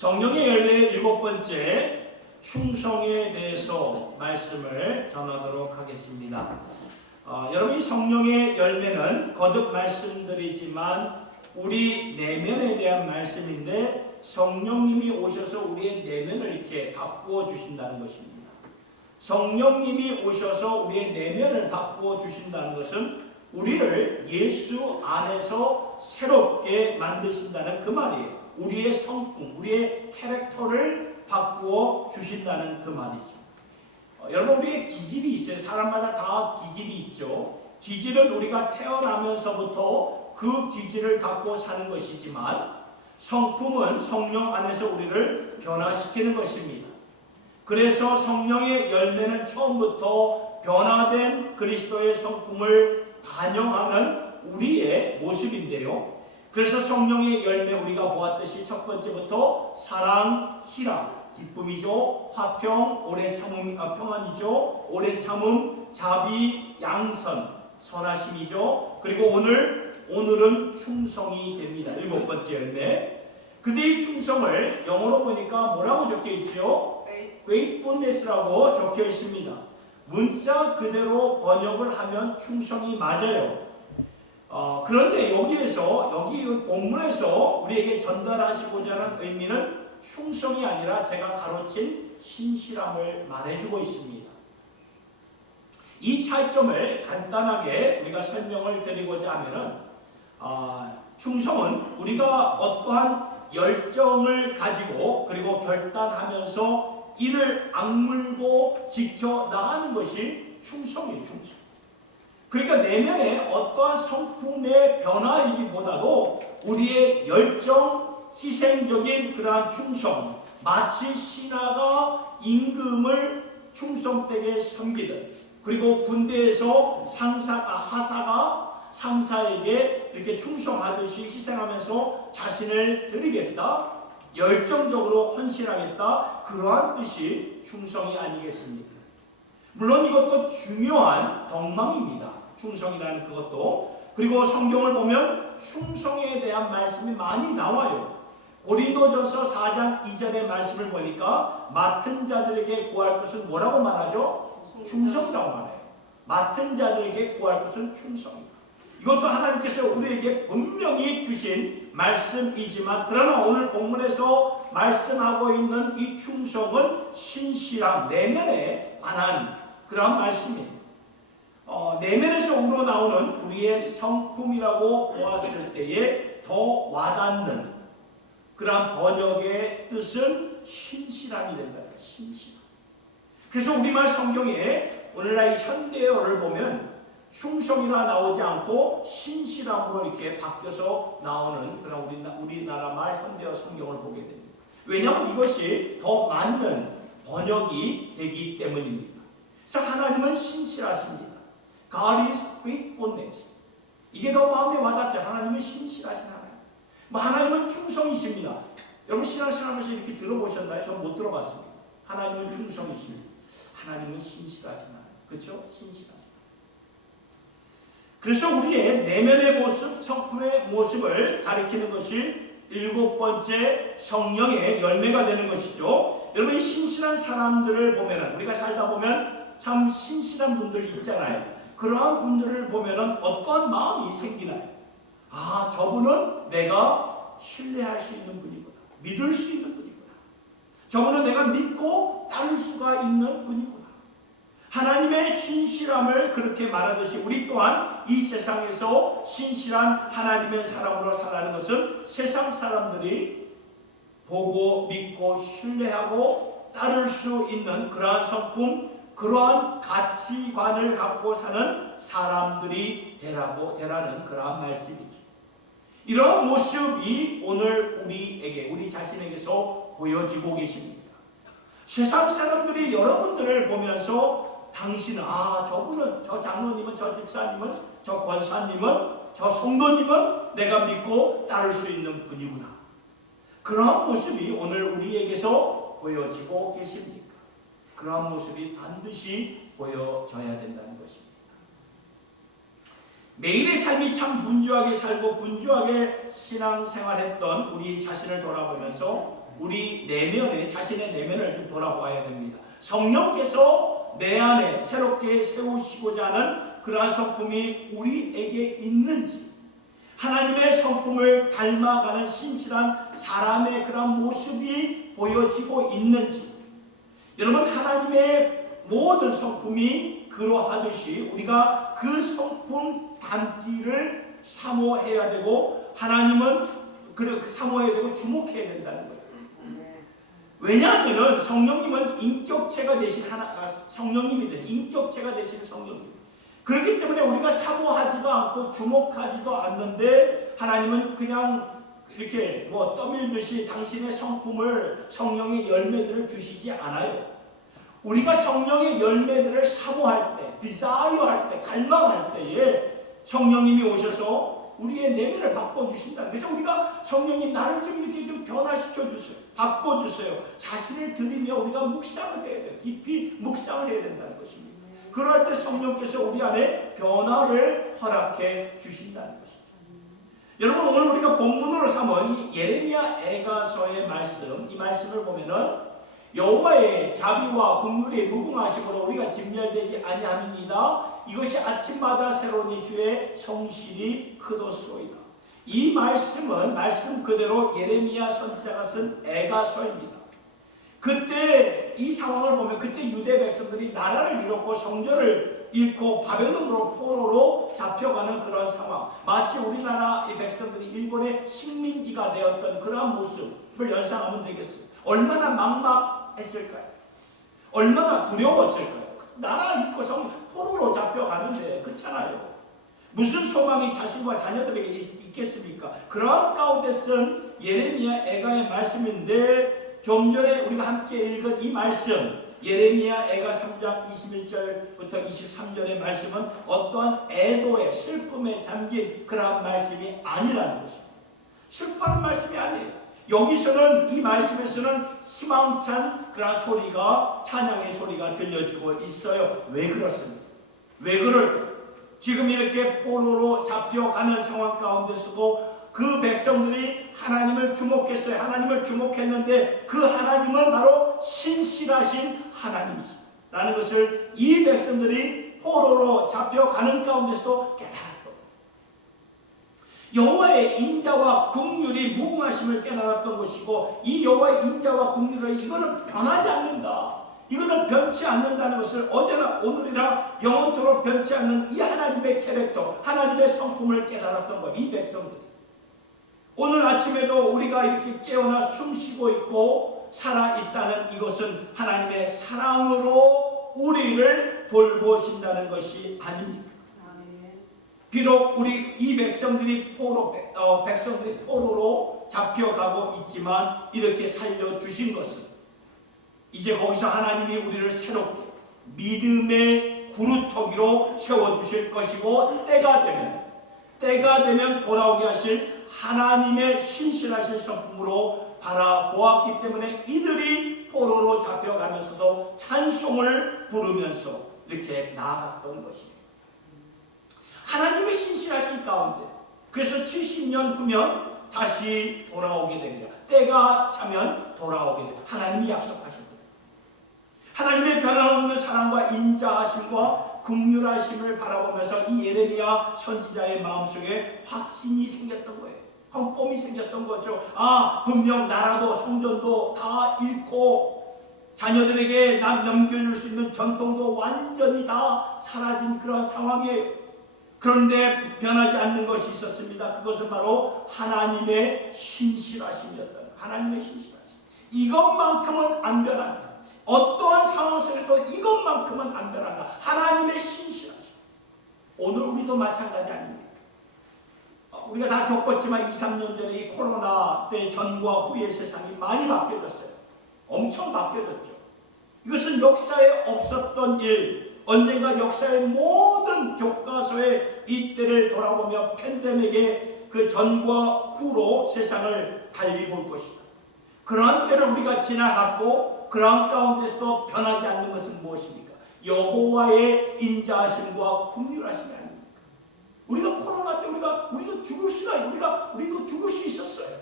성령의 열매의 7번째 충성에 대해서 말씀을 전하도록 하겠습니다. 여러분, 이 성령의 열매는 거듭 말씀드리지만 우리 내면에 대한 말씀인데 성령님이 오셔서 우리의 내면을 이렇게 바꾸어 주신다는 것입니다. 성령님이 오셔서 우리의 내면을 바꾸어 주신다는 것은 우리를 예수 안에서 새롭게 만드신다는 그 말이에요. 우리의 성품, 우리의 캐릭터를 바꾸어 주신다는 그 말이죠. 여러분, 우리의 기질이 있어요. 사람마다 다 기질이 있죠. 기질은 우리가 태어나면서부터 그 기질을 갖고 사는 것이지만 성품은 성령 안에서 우리를 변화시키는 것입니다. 그래서 성령의 열매는 처음부터 변화된 그리스도의 성품을 반영하는 우리의 모습인데요. 그래서 성령의 열매 우리가 보았듯이 첫 번째부터 사랑, 희락, 기쁨이죠. 화평, 오래 참음, 평안이죠. 오래 참음, 자비, 양선, 선하심이죠. 그리고 오늘은 충성이 됩니다. 7번째 열매. 근데 이 충성을 영어로 보니까 뭐라고 적혀 있죠? faithfulness라고 적혀 있습니다. 문자 그대로 번역을 하면 충성이 맞아요. 그런데 여기 본문에서 우리에게 전달하시고자 하는 의미는 충성이 아니라 제가 가로친 신실함을 말해주고 있습니다. 이 차이점을 간단하게 우리가 설명을 드리고자 하면은 충성은 우리가 어떠한 열정을 가지고 그리고 결단하면서 이를 악물고 지켜나가는 것이 충성이에요. 충성. 그러니까 내면에 어떠한 성품의 변화이기보다도 우리의 열정, 희생적인 그러한 충성, 마치 신하가 임금을 충성되게 섬기듯, 그리고 군대에서 하사가 상사에게 이렇게 충성하듯이 희생하면서 자신을 드리겠다, 열정적으로 헌신하겠다, 그러한 뜻이 충성이 아니겠습니까? 물론 이것도 중요한 덕망입니다. 충성이라는 그것도. 그리고 성경을 보면 충성에 대한 말씀이 많이 나와요. 고린도전서 4장 2절의 말씀을 보니까 맡은 자들에게 구할 것은 뭐라고 말하죠? 충성이라고 말해요. 맡은 자들에게 구할 것은 충성이다. 이것도 하나님께서 우리에게 분명히 주신 말씀이지만 그러나 오늘 본문에서 말씀하고 있는 이 충성은 신실함, 내면에 관한 그런 말씀입니다. 내면에서 우러나오는 우리의 성품이라고 보았을 때에 더 와닿는 그런 번역의 뜻은 신실함이 된다. 신실함. 그래서 우리말 성경에 오늘날 현대어를 보면 충성이라 나오지 않고 신실함으로 이렇게 바뀌어서 나오는 그런 우리나라 말 현대어 성경을 보게 됩니다. 왜냐하면 이것이 더 맞는 번역이 되기 때문입니다. 그래서 하나님은 신실하십니다. God is faithfulness. 이게 더 마음에 와닿죠. 하나님은 신실하신 하나님. 하나님은 충성이십니다. 여러분 신앙생활하면서 이렇게 들어보셨나요? 저는 못 들어봤습니다. 하나님은 충성이십니다. 하나님은 신실하신 하나님. 그렇죠? 신실하신 하나님. 그래서 우리의 내면의 모습, 성품의 모습을 가리키는 것이 7번째 성령의 열매가 되는 것이죠. 여러분 이 신실한 사람들을 보면 우리가 살다 보면 참 신실한 분들이 있잖아요. 그러한 분들을 보면 어떤 마음이 생기나요? 저분은 내가 신뢰할 수 있는 분이구나. 믿을 수 있는 분이구나. 저분은 내가 믿고 따를 수가 있는 분이구나. 하나님의 신실함을 그렇게 말하듯이 우리 또한 이 세상에서 신실한 하나님의 사람으로 살아가는 것은 세상 사람들이 보고 믿고 신뢰하고 따를 수 있는 그러한 성품, 그러한 가치관을 갖고 사는 사람들이 되라는 그러한 말씀이죠. 이런 모습이 오늘 우리 자신에게서 보여지고 계십니다. 세상 사람들이 여러분들을 보면서 당신은 저분은, 저 장로님은, 저 집사님은, 저 권사님은, 저 성도님은 내가 믿고 따를 수 있는 분이구나. 그러한 모습이 오늘 우리에게서 보여지고 계십니까? 그러한 모습이 반드시 보여져야 된다는 것입니다. 매일의 삶이 참 분주하게 살고 분주하게 신앙생활했던 우리 자신을 돌아보면서 우리 내면에, 자신의 내면을 좀 돌아봐야 됩니다. 성령께서 내 안에 새롭게 세우시고자 하는 그러한 성품이 우리에게 있는지, 하나님의 성품을 닮아가는 신실한 사람의 그런 모습이 보여지고 있는지, 여러분, 하나님의 모든 성품이 그러하듯이 우리가 그 성품 닮기를 사모해야 되고, 하나님은 사모해야 되고 주목해야 된다는 거예요. 왜냐하면 성령님은 인격체가 되신 성령님이 되신 인격체가 되신 성령님. 그렇기 때문에 우리가 사모하지도 않고 주목하지도 않는데, 하나님은 그냥 이렇게 떠밀듯이 당신의 성품을, 성령의 열매들을 주시지 않아요. 우리가 성령의 열매들을 사모할 때, 디자이어할 때, 갈망할 때에 성령님이 오셔서 우리의 내면을 바꿔주신다. 그래서 우리가 성령님 나를 좀 이렇게 좀 변화시켜 주세요. 바꿔주세요. 자신을 들이며 우리가 묵상을 해야 돼요. 깊이 묵상을 해야 된다는 것입니다. 그럴 때 성령께서 우리 안에 변화를 허락해 주신다는 것이죠. 여러분, 오늘 우리가 본문으로 삼은 이 예레미야 애가서의 말씀, 이 말씀을 보면은 여호와의 자비와 긍휼이 무궁하심으로 우리가 진멸되지 아니함이니이다. 이것이 아침마다 새로니 주의 성실이 크도소이다. 이 말씀은 말씀 그대로 예레미야 선지자가 쓴 애가서입니다. 그때 이 상황을 보면, 그때 유대 백성들이 나라를 잃었고 성전을 잃고 바벨론으로 포로로 잡혀가는 그런 상황, 마치 우리나라 이 백성들이 일본의 식민지가 되었던 그러한 모습을 연상하면 되겠습니다. 얼마나 막막했을까요? 얼마나 두려웠을까요? 나라 잃고 포로로 잡혀가는데, 그렇잖아요. 무슨 소망이 자신과 자녀들에게 있겠습니까? 그런 가운데 쓴 예레미야 애가의 말씀인데, 좀 전에 우리가 함께 읽은 이 말씀, 예레미야 애가 3장 21절부터 23절의 말씀은 어떠한 애도의 슬픔에 잠긴 그러한 말씀이 아니라는 것입니다. 슬퍼하는 말씀이 아니에요. 여기서는, 이 말씀에서는 희망찬 그런 소리가, 찬양의 소리가 들려지고 있어요. 왜 그렇습니까? 왜 그럴까요? 지금 이렇게 포로로 잡혀가는 상황 가운데서도 그 백성들이 하나님을 주목했어요. 하나님을 주목했는데 그 하나님은 바로 신실하신 하나님이시다 라는 것을 이 백성들이 포로로 잡혀가는 가운데서도 깨달았던 거예요. 여호와의 인자와 긍휼이 무궁하심을 깨달았던 것이고, 이 여호와의 인자와 긍휼은 이거는 변하지 않는다, 이거는 변치 않는다는 것을 어제나 오늘이나 영원토록 변치 않는 이 하나님의 캐릭터, 하나님의 성품을 깨달았던 거예요. 이 백성들. 오늘 아침에도 우리가 이렇게 깨어나 숨쉬고 있고 살아있다는 이것은 하나님의 사랑으로 우리를 돌보신다는 것이 아닙니까? 비록 우리 이 백성들이 포로로 잡혀가고 있지만, 이렇게 살려주신 것은 이제 거기서 하나님이 우리를 새롭게 믿음의 구루터기로 세워주실 것이고, 때가 되면 돌아오게 하실 하나님의 신실하신 성품으로 바라보았기 때문에 이들이 포로로 잡혀가면서도 찬송을 부르면서 이렇게 나아갔던 것이에요. 하나님의 신실하신 가운데, 그래서 70년 후면 다시 돌아오게 됩니다. 때가 차면 돌아오게 됩니다. 하나님이 약속하신 거예요. 하나님의 변함없는 사랑과 인자하심과 긍휼하심을 바라보면서 이 예레미야 선지자의 마음속에 확신이 생겼던 거예요. 컨펌이 생겼던 거죠. 분명 나라도 성전도 다 잃고 자녀들에게 넘겨줄 수 있는 전통도 완전히 다 사라진 그런 상황이에요. 그런데 변하지 않는 것이 있었습니다. 그것은 바로 하나님의 신실하심이었다. 하나님의 신실하심. 이것만큼은 안 변한다. 어떠한 상황 속에서도 이것만큼은 안 변한다. 하나님의 신실하심. 오늘 우리도 마찬가지 아닙니까? 우리가 다 겪었지만 2, 3년 전에 이 코로나 때 전과 후의 세상이 많이 바뀌어졌어요. 엄청 바뀌어졌죠. 이것은 역사에 없었던 일, 언젠가 역사의 모든 교과서에 이때를 돌아보며 팬데믹의 그 전과 후로 세상을 달리 볼 것이다. 그러한 때를 우리가 지나갔고, 그러한 가운데서도 변하지 않는 것은 무엇입니까? 여호와의 인자하심과 긍휼하심이 아닙니까? 우리가 코로나 때 우리도 죽을 수가 있어요. 우리도 죽을 수 있었어요.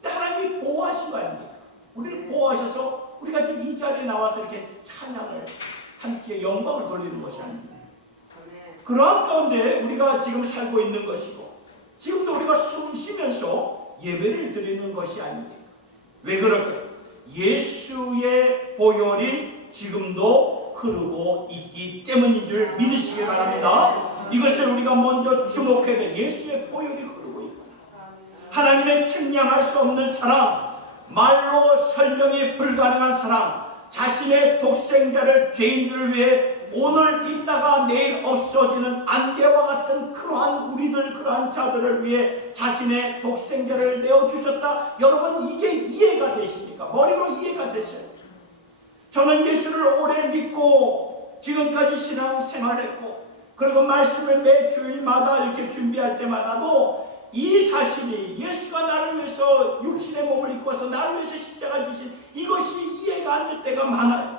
근데 하나님이 보호하신 거 아닙니까? 찬양을 함께 영광을 돌리는 것이 아닙니다. 그러한 가운데 우리가 지금 살고 있는 것이고 지금도 우리가 숨 쉬면서 예배를 드리는 것이 아닙니까? 왜 그럴까요? 예수의 보혈이 지금도 흐르고 있기 때문인 줄 믿으시기 바랍니다. 이것을 우리가 먼저 주목해야 돼. 예수의 보혈이 흐르고 있구나. 하나님의 측량할 수 없는 사랑, 말로 설명이 불가능한 사랑, 자신의 독생자를 죄인들을 위해 오늘 있다가 내일 없어지는 안개와 같은 그러한 우리들, 그러한 자들을 위해 자신의 독생자를 내어주셨다. 여러분, 이게 이해가 되십니까? 머리로 이해가 되세요? 저는 예수를 오래 믿고 지금까지 신앙생활했고, 그리고 말씀을 매 주일마다 이렇게 준비할 때마다도 이 사실이, 예수가 나를 위해서 육신의 몸을 입고서 나를 위해서 십자가 지신 이것이 이해가 안 될 때가 많아요.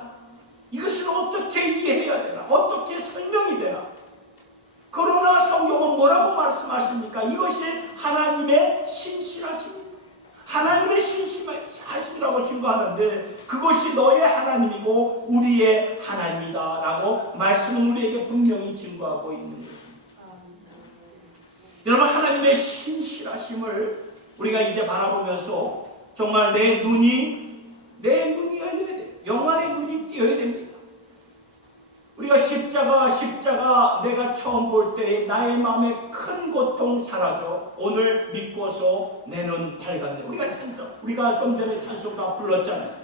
이것을 어떻게 이해해야 되나? 어떻게 설명이 되나? 그러나 성경은 뭐라고 말씀하십니까? 이것이 하나님의 신실하심입니다. 하나님의 신실하심이라고 증거하는데 그것이 너의 하나님이고 우리의 하나님이다 라고 말씀은 우리에게 분명히 증거하고 있는 것입니다. 여러분, 하나님의 신실하심을 우리가 이제 바라보면서 정말 내 눈이 열려야 돼요. 영안의 눈이 띄어야 됩니다. 우리가 십자가 내가 처음 볼 때 나의 마음에 큰 고통 사라져 오늘 믿고서 내 눈 밝았네. 우리가 좀 전에 찬송가 불렀잖아요.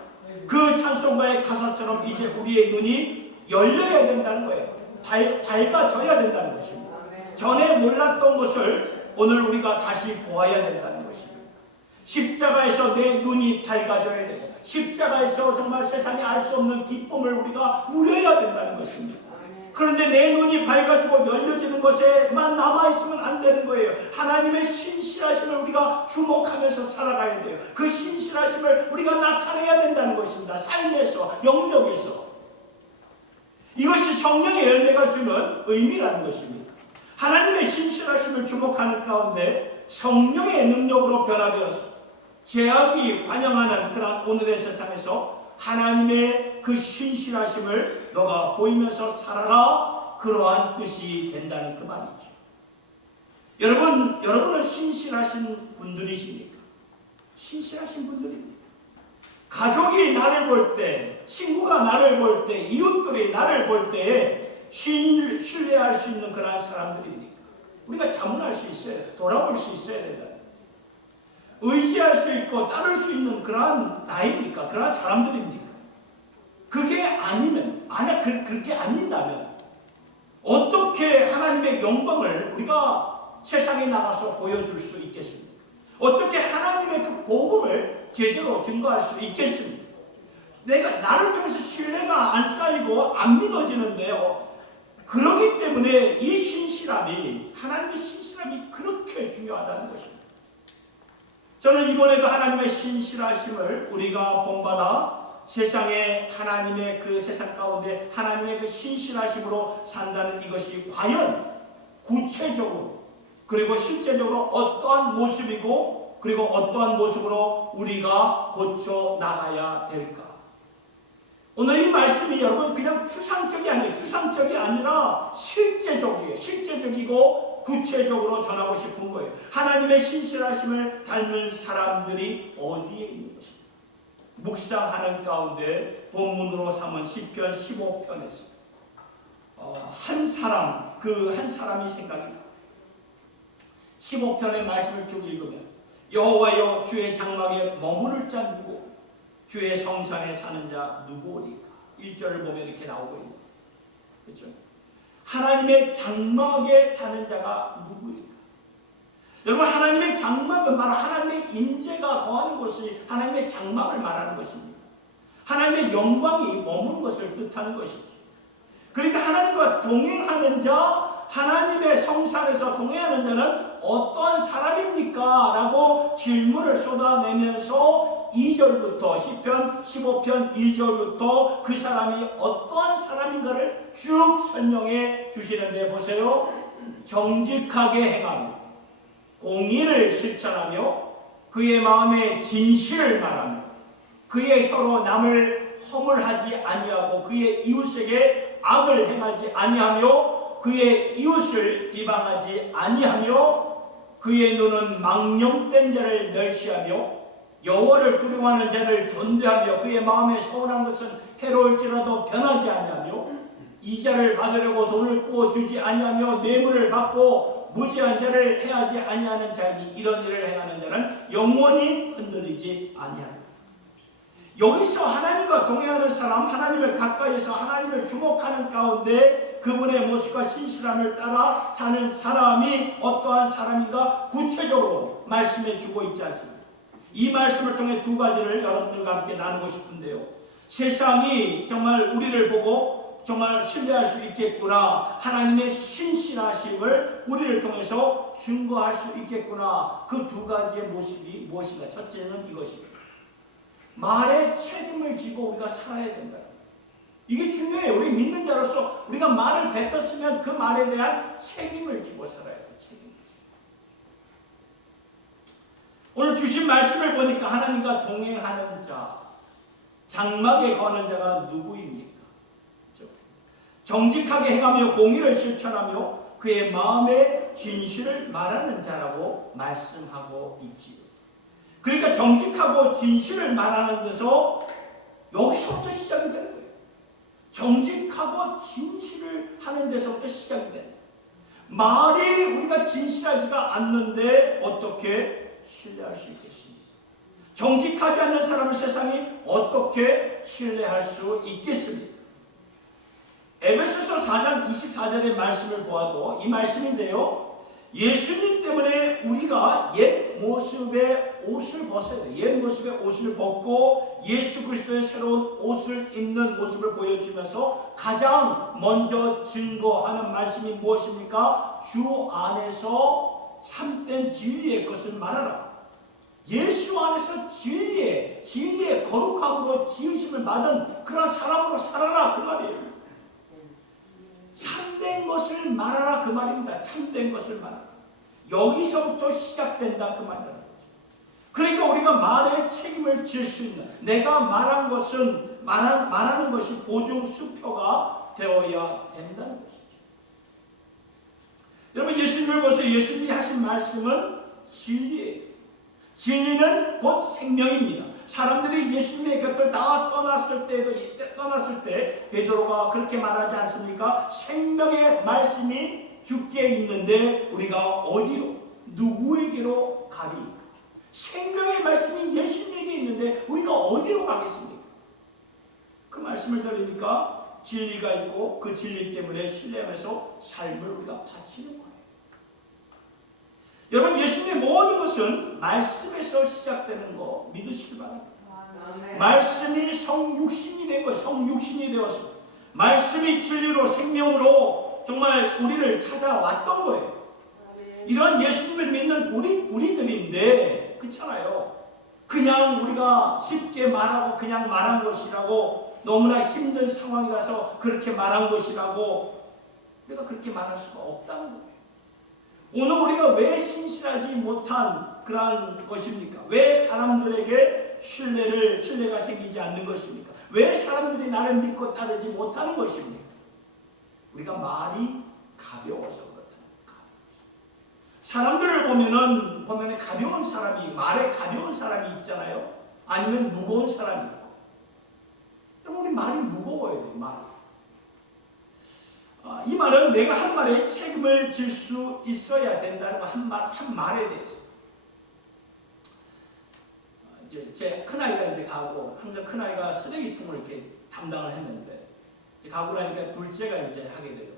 그 찬송가의 가사처럼 이제 우리의 눈이 열려야 된다는 거예요. 밝아져야 된다는 것입니다. 전에 몰랐던 것을 오늘 우리가 다시 보아야 된다는 것입니다. 십자가에서 내 눈이 밝아져야 되고 십자가에서 정말 세상에 알 수 없는 기쁨을 우리가 누려야 된다는 것입니다. 그런데 내 눈이 밝아지고 열려지는 것에만 남아있으면 안 되는 거예요. 하나님의 신실하심을 우리가 주목하면서 살아가야 돼요. 그 신실하심을 우리가 나타내야 된다는 것입니다. 삶에서, 영역에서. 이것이 성령의 열매가 주는 의미라는 것입니다. 하나님의 신실하심을 주목하는 가운데 성령의 능력으로 변화되어서 죄악이 관영하는 그런 오늘의 세상에서 하나님의 그 신실하심을 너가 보이면서 살아라, 그러한 뜻이 된다는 그 말이죠. 여러분은 신실하신 분들이십니까? 신실하신 분들입니까? 가족이 나를 볼 때, 친구가 나를 볼 때, 이웃들이 나를 볼 때에 신뢰할 수 있는 그런 사람들입니까? 우리가 자문할 수 있어야 돼. 돌아볼 수 있어야 된다. 의지할 수 있고 따를 수 있는 그러한 나입니까? 그러한 사람들입니까? 그게 아니면, 그렇게 아닌다면 어떻게 하나님의 영광을 우리가 세상에 나가서 보여줄 수 있겠습니까? 어떻게 하나님의 그 복음을 제대로 증거할 수 있겠습니까? 나를 통해서 신뢰가 안 쌓이고 안 믿어지는데요. 그렇기 때문에 이 신실함이, 하나님의 신실함이 그렇게 중요하다는 것입니다. 저는 이번에도 하나님의 신실하심을 우리가 본받아 세상에 하나님의 그 세상 가운데 하나님의 그 신실하심으로 산다는 이것이 과연 구체적으로 그리고 실제적으로 어떠한 모습이고 그리고 어떠한 모습으로 우리가 고쳐 나가야 될까? 오늘 이 말씀이 여러분 그냥 추상적이 아니라 실제적이에요. 실제적이고 구체적으로 전하고 싶은 거예요. 하나님의 신실하심을 닮은 사람들이 어디에 있는 것입니까? 묵상하는 가운데 본문으로 삼은 시편 15편에서 한 사람이 생각이 나요. 15편의 말씀을 쭉 읽으면 여호와여 주의 장막에 머무를 자 누구? 주의 성산에 사는 자 누구오리까? 1절을 보면 이렇게 나오고 있는 거예요. 그렇죠? 하나님의 장막에 사는 자가 누구일까? 여러분, 하나님의 장막은 바로 하나님의 임재가 거하는 곳이 하나님의 장막을 말하는 것입니다. 하나님의 영광이 머문 것을 뜻하는 것이죠. 그러니까 하나님과 동행하는 자, 하나님의 성산에서 동행하는 자는 어떠한 사람입니까? 라고 질문을 쏟아내면서 2절부터 시편 15편 2절부터 그 사람이 어떠한 사람인가를 쭉 설명해 주시는데 보세요. 정직하게 행하며 공의를 실천하며 그의 마음에 진실을 말하며 그의 혀로 남을 허물하지 아니하고 그의 이웃에게 악을 행하지 아니하며 그의 이웃을 비방하지 아니하며 그의 눈은 망령된 자를 멸시하며 여호와를 두려워하는 자를 존대하며 그의 마음에 서운한 것은 해로울지라도 변하지 아니하며 이자를 받으려고 돈을 구워주지 아니하며 뇌물을 받고 무죄한 자를 해하지 아니하는 자이니 이런 일을 행하는 자는 영원히 흔들리지 아니하리라. 여기서 하나님과 동행하는 사람, 하나님을 가까이에서 하나님을 주목하는 가운데 그분의 모습과 신실함을 따라 사는 사람이 어떠한 사람인가 구체적으로 말씀해 주고 있지 않습니까? 이 말씀을 통해 두 가지를 여러분들과 함께 나누고 싶은데요. 세상이 정말 우리를 보고 정말 신뢰할 수 있겠구나, 하나님의 신실하심을 우리를 통해서 증거할 수 있겠구나, 그 두 가지의 모습이 무엇인가? 첫째는 이것입니다. 말에 책임을 지고 우리가 살아야 된다. 이게 중요해요. 우리 믿는 자로서 우리가 말을 뱉었으면 그 말에 대한 책임을 지고 살아야 돼. 책임을 지고. 오늘 주신 말씀을 보니까 하나님과 동행하는 자, 장막에 거하는 자가 누구입니까? 그렇죠? 정직하게 행하며 공의를 실천하며 그의 마음의 진실을 말하는 자라고 말씀하고 있지요. 그러니까 정직하고 진실을 말하는 데서 여기서부터 시작이 되는 거예요. 정직하고 진실을 하는 데서부터 시작이 되는 거예요. 말이 우리가 진실하지가 않는데 어떻게 신뢰할 수 있겠습니까? 정직하지 않는 사람을 세상이 어떻게 신뢰할 수 있겠습니까? 에베소서 4장 24절의 말씀을 보아도 이 말씀인데요. 예수님 때문에 우리가 옛 모습의 옷을 벗어야 돼요. 옛 모습의 옷을 벗고 예수 그리스도의 새로운 옷을 입는 모습을 보여주면서 가장 먼저 증거하는 말씀이 무엇입니까? 주 안에서 참된 진리의 것을 말하라. 예수 안에서 진리의 거룩함으로 지으심을 받은 그런 사람으로 살아라, 그 말이에요. 참된 것을 말하라, 그 말입니다. 참된 것을 말하라. 여기서부터 시작된다, 그 말이에요. 그러니까 우리가 말에 책임을 질 수 있는, 내가 말한 것은 말하는 것이 보증 수표가 되어야 된다는 것이죠. 여러분, 예수님을 보세요. 예수님이 하신 말씀은 진리예요. 진리는 곧 생명입니다. 사람들이 예수님의 곁을 다 떠났을 때 베드로가 그렇게 말하지 않습니까? 생명의 말씀이 주께 있는데 우리가 어디로, 누구에게로 가리까? 생명의 말씀이 예수님에게 있는데 우리가 어디로 가겠습니까? 그 말씀을 들으니까 진리가 있고 그 진리 때문에 신뢰하면서 삶을 우리가 바치는 거예요. 여러분, 예수님의 모든 것은 말씀에서 시작되는 거 믿으시기 바랍니다. 말씀이 성육신이 된 거예요. 성육신이 되었습니다. 말씀이 진리로 생명으로 정말 우리를 찾아왔던 거예요. 이런 예수님을 믿는 우리들인데, 그렇잖아요. 그냥 우리가 쉽게 말하고 그냥 말한 것이라고, 너무나 힘든 상황이라서 그렇게 말한 것이라고 우리가 그렇게 말할 수가 없다는 거예요. 오늘 우리가 왜 신실하지 못한 그러한 것입니까? 왜 사람들에게 신뢰가 생기지 않는 것입니까? 왜 사람들이 나를 믿고 따르지 못하는 것입니까? 우리가 말이 가벼워서 그렇다는 거예요. 사람들을 보면 가벼운 사람이, 말에 가벼운 사람이 있잖아요. 아니면 무거운 사람이 있고. 그럼 우리 말이 무거워야 돼요. 말이. 이 말은 내가 한 말에 책임을 질 수 있어야 된다는 거, 한 말에 대해서. 이제 제 큰아이가 이제 가고, 항상 큰아이가 쓰레기통을 이렇게 담당을 했는데, 가고 나니까 둘째가 이제 하게 돼요.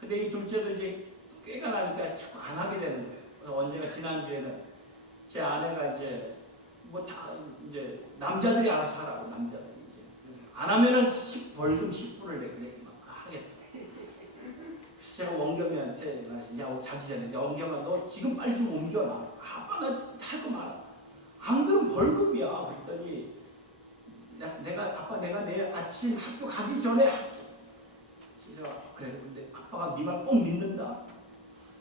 근데 이 둘째도 이제 꾀가 나니까 자꾸 안 하게 되는 거예요. 그래서 언제가 지난주에는 제 아내가 이제 뭐 다 이제 남자들이 알아서 하라고, 남자들이 이제. 안 하면은 벌금 10불을 내게 막 하겠다. 제가 원겸이한테 말했어요. 야, 자기 전에, 야, 원겸아, 너 지금 빨리 좀 옮겨놔. 아빠, 나 할 거 많아. 안 그러면 벌금이야. 그랬더니, 아빠, 내가 내일 아침 학교 가기 전에 할게. 그래서, 그래, 근데 아빠가 네 말 꼭 믿는다.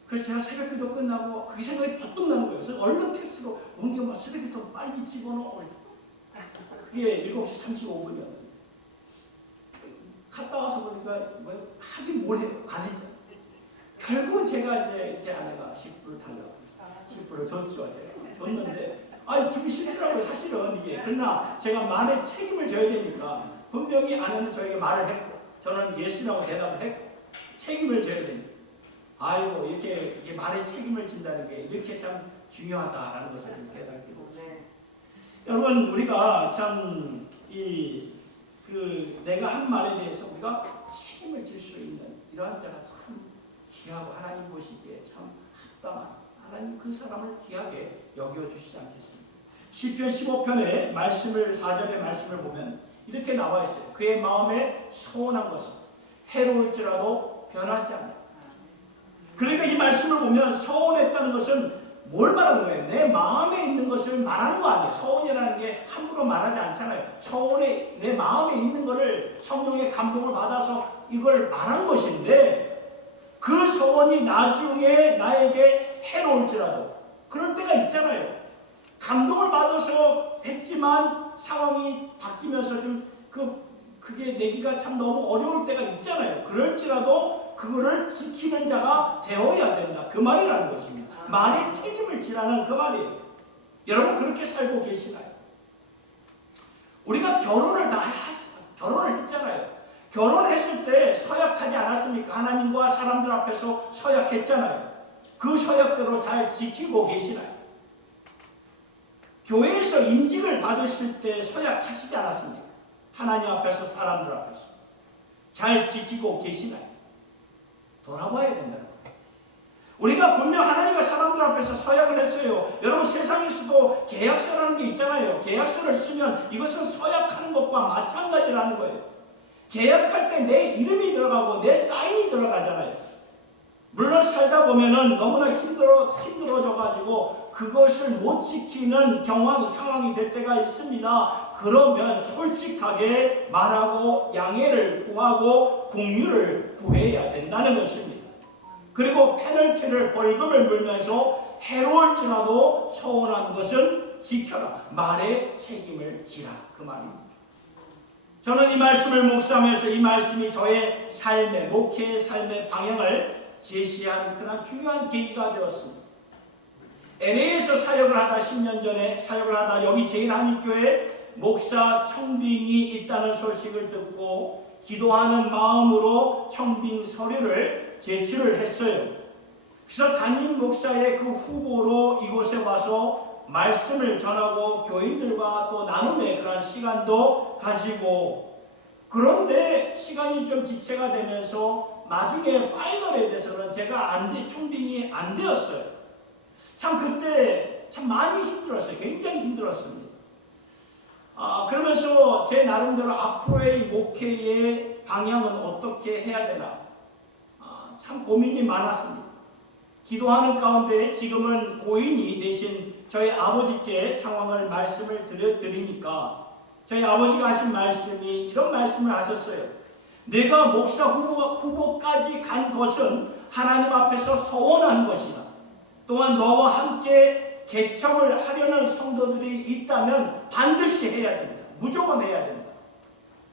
그래서 제가 새벽기도 끝나고, 그게 생각이 버뜩 나는 거예요. 그래서 얼른 텍스트로, 원겸아, 쓰레기통 빨리 집어넣어. 그게 7시 35분이었는데. 갔다 와서 보니까 뭐 하긴 뭘 안 했잖아. 결국은 제가 이제 제 아내가 10불 달라고 10불을 줬죠. 제가 줬는데 주기 싫더라고요. 사실은 이게. 그러나 제가 말에 책임을 져야 되니까 분명히 아내는 저에게 말을 했고 저는 예스라고 대답을 했고 책임을 져야 되니까 아이고 이렇게 말에 책임을 진다는 게 이렇게 참 중요하다라는 것을 좀 깨닫게 됩니다. 여러분 우리가 참 내가 한 말에 대해서 우리가 책임을 질 수 있는 이러한 자가 참 귀하고 하나님 보시기에 참 합당한 하나님 그 사람을 귀하게 여겨주시지 않겠습니까? 시편 15편의 말씀을 4절의 말씀을 보면 이렇게 나와 있어요. 그의 마음에 소원한 것은 해로울지라도 변하지 않는다. 그러니까 이 말씀을 보면 소원했다는 것은 뭘 말하는 거예요? 내 마음에 있는 것을 말하는 거 아니에요. 소원이라는 게 함부로 말하지 않잖아요. 소원에 내 마음에 있는 것을 성령의 감동을 받아서 이걸 말한 것인데 그 소원이 나중에 나에게 해로울지라도 그럴 때가 있잖아요. 감동을 받아서 했지만 상황이 바뀌면서 좀 그게 내기가 참 너무 어려울 때가 있잖아요. 그럴지라도 그거를 지키는 자가 되어야 된다. 그 말이라는 것입니다. 말에 책임을 지라는 그 말이에요. 여러분 그렇게 살고 계시나요? 우리가 결혼을 했잖아요. 결혼했을 때 서약하지 않았습니까? 하나님과 사람들 앞에서 서약했잖아요. 그 서약대로 잘 지키고 계시나요? 교회에서 임직을 받으실 때 서약하시지 않았습니까? 하나님 앞에서 사람들 앞에서 잘 지키고 계시나요? 돌아봐야 된다는 거예요. 우리가 분명 하나님과 사람들 앞에서 서약을 했어요. 여러분 세상에서도 계약서라는 게 있잖아요. 계약서를 쓰면 이것은 서약하는 것과 마찬가지라는 거예요. 계약할 때 내 이름이 들어가고 내 사인이 들어가잖아요. 물론 살다 보면은 너무나 힘들어져가지고 그것을 못 지키는 상황이 될 때가 있습니다. 그러면 솔직하게 말하고 양해를 구하고 긍휼을 구해야 된다는 것입니다. 그리고 페널티를 벌금을 물면서 해로울지라도 서운한 것은 지켜라. 말에 책임을 지라. 그 말입니다. 저는 이 말씀을 묵상하면서 이 말씀이 저의 삶의 목회의 삶의 방향을 제시한 그런 중요한 계기가 되었습니다. LA에서 사역을 하다 10년 전에 사역을 하다 여기 제일한인교회 목사 청빙이 있다는 소식을 듣고 기도하는 마음으로 청빙 서류를 제출을 했어요. 그래서 담임 목사의 그 후보로 이곳에 와서 말씀을 전하고 교인들과 또 나눔의 그런 시간도 가지고 그런데 시간이 좀 지체가 되면서 나중에 파이널에 대해서는 제가 청빙이 안 되었어요. 참 그때 참 많이 힘들었어요. 굉장히 힘들었습니다. 그러면서 제 나름대로 앞으로의 목회의 방향은 어떻게 해야 되나 참 고민이 많았습니다. 기도하는 가운데 지금은 고인이 되신 저희 아버지께 상황을 말씀을 드리니까 저희 아버지가 하신 말씀이 이런 말씀을 하셨어요. 내가 목사 후보까지 간 것은 하나님 앞에서 서원한 것이다. 또한 너와 함께 개척을 하려는 성도들이 있다면 반드시 해야 된다. 무조건 해야 된다.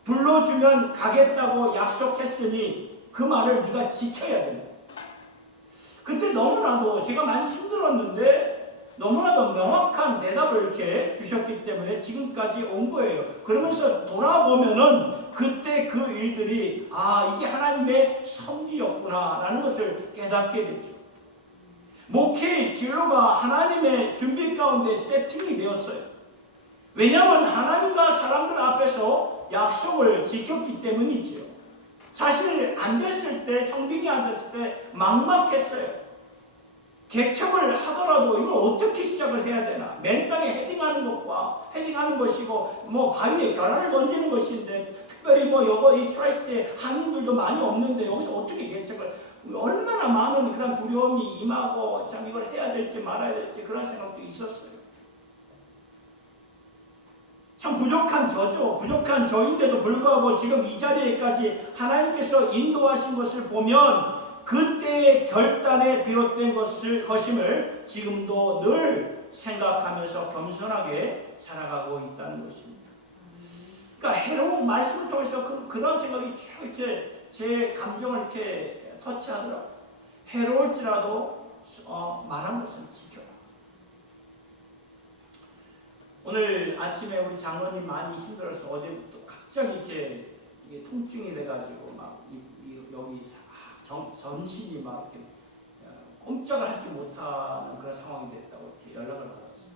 불러주면 가겠다고 약속했으니 그 말을 네가 지켜야 된다. 그때 너무나도 제가 많이 힘들었는데 너무나도 명확한 대답을 이렇게 주셨기 때문에 지금까지 온 거예요. 그러면서 돌아보면은 그때 그 일들이 이게 하나님의 섭리였구나 라는 것을 깨닫게 되죠. 목회의 진로가 하나님의 준비 가운데 세팅이 되었어요. 왜냐하면 하나님과 사람들 앞에서 약속을 지켰기 때문이지요. 사실 안 됐을 때, 청빙이 안 됐을 때 막막했어요. 개척을 하더라도 이걸 어떻게 시작을 해야 되나. 맨 땅에 헤딩하는 것이고 바위에 계란을 던지는 것인데 특별히 이 트라이스트에 한인들도 많이 없는데 여기서 어떻게 개척을 얼마나 많은 그런 두려움이 임하고 참 이걸 해야 될지 말아야 될지 그런 생각도 있었어요. 참 부족한 저인데도 불구하고 지금 이 자리에까지 하나님께서 인도하신 것을 보면 그때의 결단에 비롯된 것임을 지금도 늘 생각하면서 겸손하게 살아가고 있다는 것입니다. 그러니까 해로운 말씀을 통해서 그런 생각이 쭉 이렇게 제 감정을 이렇게 터치하더라고요. 해로울지라도 말한 것은 지켜라. 오늘 아침에 우리 장로님 많이 힘들어서 어제부터 갑자기 이렇게 이게 통증이 돼가지고 막 여기 전신이 막 이렇게 꼼짝을 하지 못하는 그런 상황이 됐다고 이렇게 연락을 받았어요.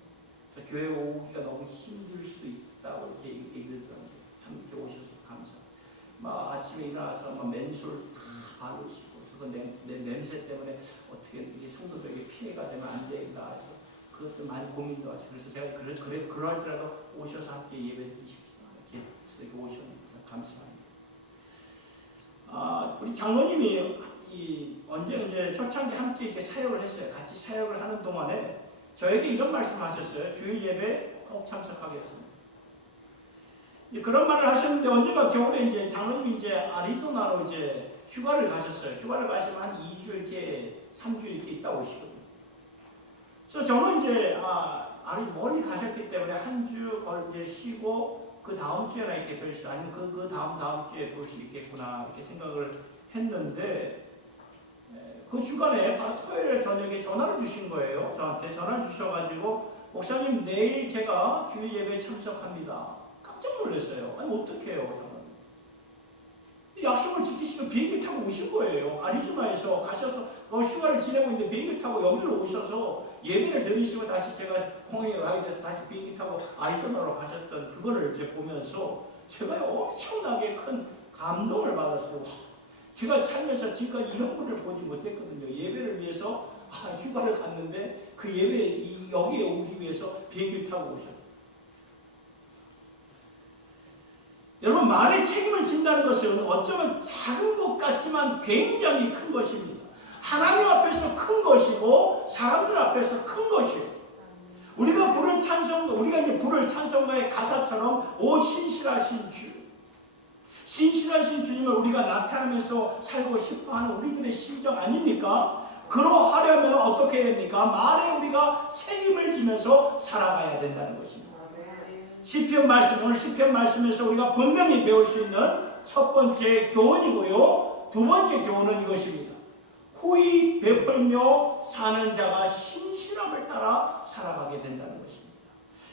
그래서 교회 오기가 너무 힘들 수도 있다고 이렇게 얘기를 들었는데 참 이렇게 오셔서 감사합니다. 막 아침에 일어나서 막 맨솔 다 바르시고 그래서 내 냄새 때문에 어떻게 이게 성도들에게 피해가 되면 안 되겠다 해서 그것도 많이 고민도 하시고 그래서 제가 그럴지라도 오셔서 함께 예배 드리십시오. 이렇게 오셨는데 감사합니다. 우리 장로님이 언제 이제 초창기 함께 이렇게 사역을 했어요. 같이 사역을 하는 동안에 저에게 이런 말씀하셨어요. 주일 예배 꼭 참석하겠습니다. 그런 말을 하셨는데 언젠가 겨울에 이제 장로님이 이제 아리조나로 이제 휴가를 가셨어요. 휴가를 가시면 한 2주 이렇게 3주 이렇게 있다 오시거든요. 그래서 저는 이제 멀리 가셨기 때문에 한 주 이제 쉬고 그 다음 주에나 이렇게 뵐 수 아니면 그 다음 주에 볼 수 있겠구나 이렇게 생각을 했는데 그 주간에 바로 토요일 저녁에 전화를 주신 거예요. 저한테 전화를 주셔가지고 목사님 내일 제가 주일 예배에 참석합니다. 깜짝 놀랐어요. 아니 어떡해요 저는. 약속을 지키시면 비행기 타고 오신 거예요. 아리조나에서 가셔서 휴가를 지내고 있는데 비행기 타고 여기로 오셔서 예배를 드리시고 다시 제가 공항에 와야 돼서 다시 비행기 타고 아리조나로 가셨던 그거를 이제 보면서 제가 엄청나게 큰 감동을 받았어요. 제가 살면서 지금까지 이런 분을 보지 못했거든요. 예배를 위해서 휴가를 갔는데 그 예배 여기에 오기 위해서 비행기 타고 오셨어요. 여러분 말에 책임을 진다는 것은 어쩌면 작은 것 같지만 굉장히 큰 것입니다. 하나님 앞에서 큰 것이고 사람들 앞에서 큰 것이에요. 우리가 이제 부를 찬송가의 가사처럼 오 신실하신 주, 신실하신 주님을 우리가 나타나면서 살고 싶어하는 우리들의 심정 아닙니까? 그러하려면 어떻게 해야 됩니까? 말에 우리가 책임을 지면서 살아가야 된다는 것입니다. 시편 말씀, 오늘 시편 말씀에서 우리가 분명히 배울 수 있는 첫 번째 교훈이고요. 두 번째 교훈은 이것입니다. 후히 베풀며 사는 자가 신실함을 따라 살아가게 된다는 것입니다.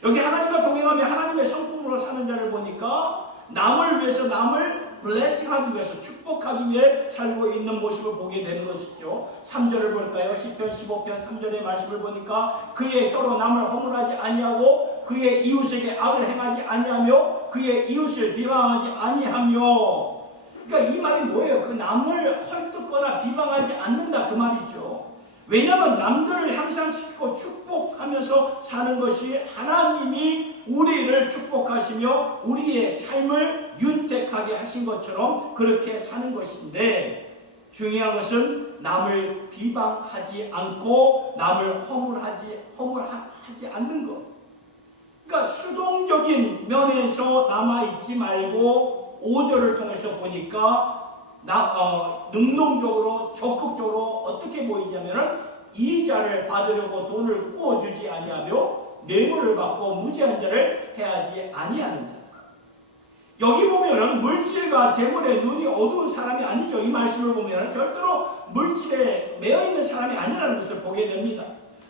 여기 하나님과 동행하며 하나님의 성품으로 사는 자를 보니까 남을 위해서 남을 블레싱하기 위해서 축복하기 위해 살고 있는 모습을 보게 되는 것이죠. 3절을 볼까요? 시편 15편 3절의 말씀을 보니까 그의 혀로 남을 허물하지 아니하고 그의 이웃에게 악을 행하지 아니하며 그의 이웃을 비방하지 아니하며. 그러니까 이 말이 뭐예요? 그 남을 헐뜯거나 비방하지 않는다 그 말이죠. 왜냐하면 남들을 향상시키고 축복하면서 사는 것이 하나님이 우리를 축복하시며 우리의 삶을 윤택하게 하신 것처럼 그렇게 사는 것인데, 중요한 것은 남을 비방하지 않고 남을 허물하지 않는 것. 그러니까 수동적인 면에서 남아있지 말고 5절을 통해서 보니까 능동적으로 적극적으로 어떻게 보이냐면은 이자를 받으려고 돈을 꾸어주지 아니하며 뇌물을 받고 무죄한 자를 해하지 아니하는 자. 여기 보면은 물질과 재물에 눈이 어두운 사람이 아니죠. 이 말씀을 보면은 절대로 물질에 매여 있는 사람이 아니라는 것을 보게 됩니다.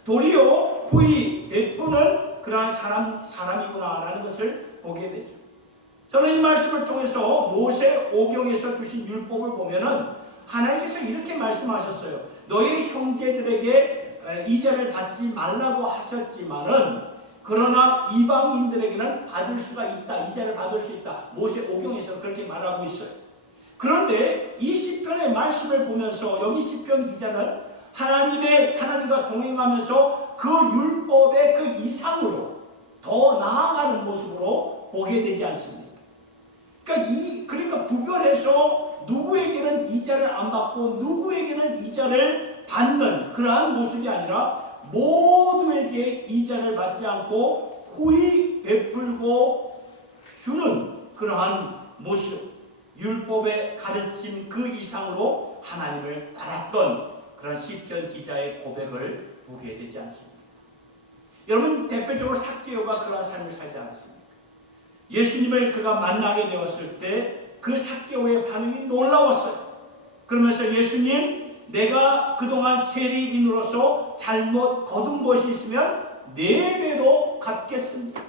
도리어 후히 베푸는 그러한 사람이구나라는 것을 보게 되죠. 저는 이 말씀을 통해서 모세 오경에서 주신 율법을 보면은 하나님께서 이렇게 말씀하셨어요. 너희 형제들에게 이자를 받지 말라고 하셨지만은 그러나 이방인들에게는 받을 수가 있다. 이자를 받을 수 있다. 모세 오경에서 그렇게 말하고 있어요. 그런데 이 시편의 말씀을 보면서 여기 시편 기자는 하나님과 동행하면서 그 율법의 그 이상으로 더 나아가는 모습으로 보게 되지 않습니까? 그러니까 구별해서 누구에게는 이자를 안 받고 누구에게는 이자를 받는 그러한 모습이 아니라 모두에게 이자를 받지 않고 후히 베풀고 주는 그러한 모습, 율법의 가르침 그 이상으로 하나님을 따랐던 그런 시편 기자의 고백을 보게 되지 않습니까? 여러분 대표적으로 삭개오가 그러한 삶을 살지 않았습니까? 예수님을 그가 만나게 되었을 때 그 삭개오의 반응이 놀라웠어요. 그러면서 예수님, 내가 그동안 세리인으로서 잘못 거둔 것이 있으면 4배로 갚겠습니다.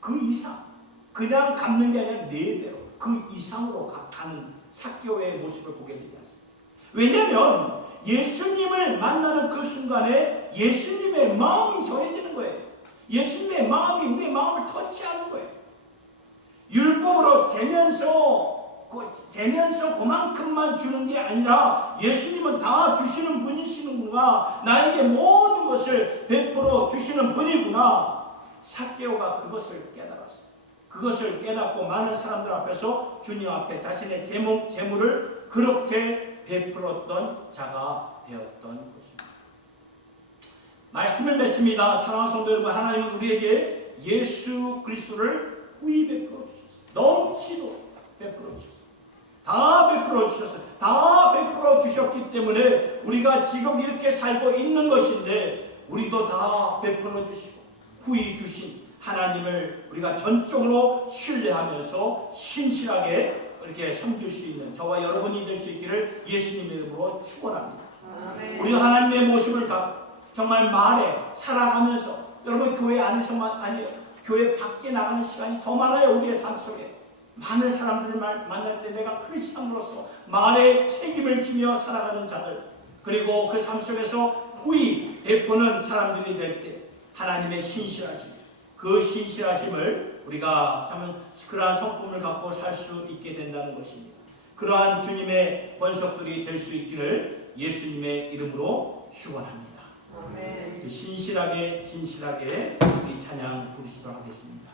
그 이상, 그냥 갚는 게 아니라 4배로, 그 이상으로 갚는 삭개오의 모습을 보게 되지 않습니다. 왜냐하면 예수님을 만나는 그 순간에 예수님의 마음이 전해지는 거예요. 예수님의 마음이 우리의 마음을 터치하는 거예요. 율법으로 재면서 그만큼만 주는 게 아니라 예수님은 다 주시는 분이시는구나, 나에게 모든 것을 베풀어 주시는 분이구나. 삭개오가 그것을 깨달았어요. 그것을 깨닫고 많은 사람들 앞에서 주님 앞에 자신의 재물을 그렇게 베풀었던 자가 되었던 것입니다. 말씀을 맺습니다. 사랑하는 성도 여러분, 하나님은 우리에게 예수 그리스도를 후히 베풀어 주셨어요. 넘치도록 베풀어 주셨어요. 다 베풀어 주셨어요. 다 베풀어 주셨기 때문에 우리가 지금 이렇게 살고 있는 것인데, 우리도 다 베풀어 주시고 후히 주신 하나님을 우리가 전적으로 신뢰하면서 신실하게 이렇게 섬길 수 있는 저와 여러분이 될 수 있기를 예수님의 이름으로 축원합니다. 우리가 하나님의 모습을 정말 말에 살아가면서, 여러분 교회 안에서만 아니에요. 교회 밖에 나가는 시간이 더 많아요. 우리의 삶 속에 많은 사람들을 만날 때 내가 크리스찬으로서 말에 책임을 지며 살아가는 자들, 그리고 그 삶 속에서 후히 베푸는 사람들이 될 때 하나님의 신실하심, 그 신실하심을 우리가 참 그러한 성품을 갖고 살 수 있게 된다는 것입니다. 그러한 주님의 권속들이 될 수 있기를 예수님의 이름으로 축원합니다. 신실하게 우리 찬양 부르시도록 하겠습니다.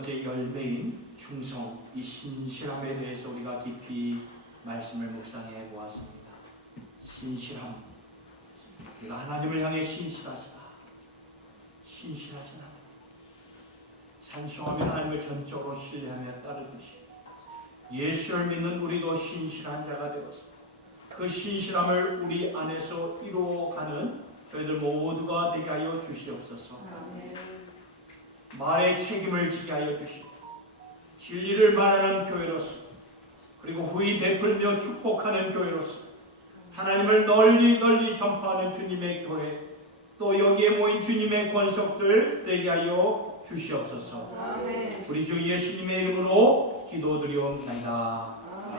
번째 열매인 충성, 이 신실함에 대해서 우리가 깊이 말씀을 묵상해 보았습니다. 신실함, 우리가 하나님을 향해 신실하시다. 신실하신 하나님, 찬송하며 하나님을 전적으로 신뢰하며 따르듯이 예수를 믿는 우리도 신실한 자가 되었습니다. 그 신실함을 우리 안에서 이루어가는 저희들 모두가 되게 하여 주시옵소서. 말의 책임을 지게 하여 주시고 진리를 말하는 교회로서, 그리고 후히 베풀며 축복하는 교회로서 하나님을 널리 전파하는 주님의 교회, 또 여기에 모인 주님의 권속들 되게 하여 주시옵소서. 우리 주 예수님의 이름으로 기도드리옵나이다.